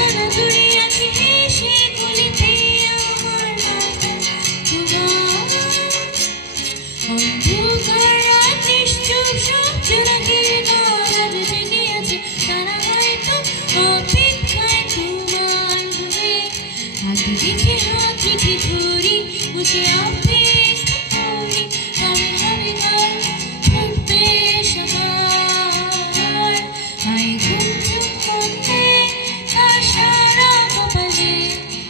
বিছানা জুড়িয়াছি সে গলিতে আমার অন্ধকার রাত নিশ্চুপ সব জোনাকির দল আজ জেগে আছে তারা হয়তো অপেক্ষায় তোমার হবে হাত রেখে হাত রেখে ধরি বসে অপেক্ষা করি কবে হবে কাল ফুটবে সকাল আয় ঘুম চুপ করতে তার সারা কপালে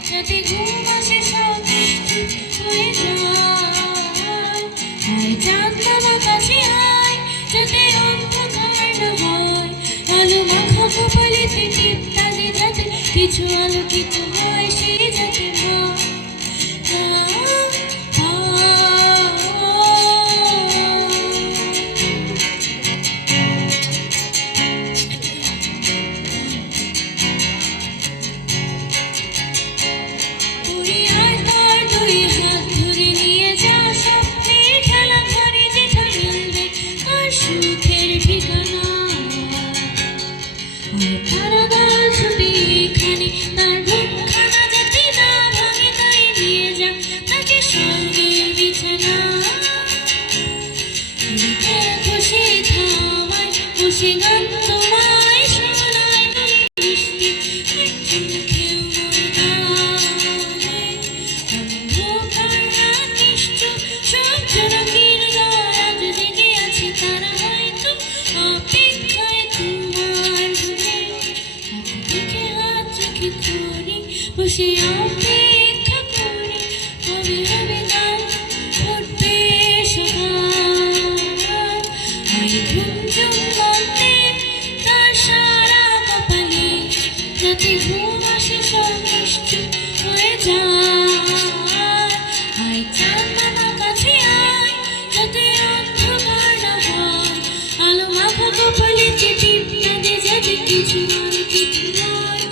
যাতে ঘুম আসে সব নিশ্চুপ হয়ে যায় আয় চাঁদ মামা কাছে আয় যাতে অন্ধকার না হয় আলো মাখা কপালেতে টিপটা যে যাতে কিছু আলোকিত হয় সে যাতে সুখের ঠিকানা তারা দল ছুটি এখানে তার ঘুমখানা যাতে না ভাঙে তাই নিয়ে যা তাকে সঙ্গের বিছানা খুশি থামায় বসে গান তোমায় শোনায় তুমি মিষ্টি একটু মুখেও ময়দানে অন্ধকার রাত নিশ্চুপ সব জোনাকির দল আজ জেগে আছে তারা হয়তো অপেক্ষায় তোমার ঘুরে হাত থেকে হাত রেখে ধরি বসে অপেক্ষা করি কবে হবে কাল ফুটবে সকাল আয় ঘুম চুপ করতে তার সারা কপালে যাতে ঘুম আসে সব নিশ্চুপ হয়ে যায় আয় চাঁদ মামা কাছে আয় যাতে অন্ধকার না হয় আলো মাখা কপালেতে টিপটা দে যাতে কিছু আর কিছু নয়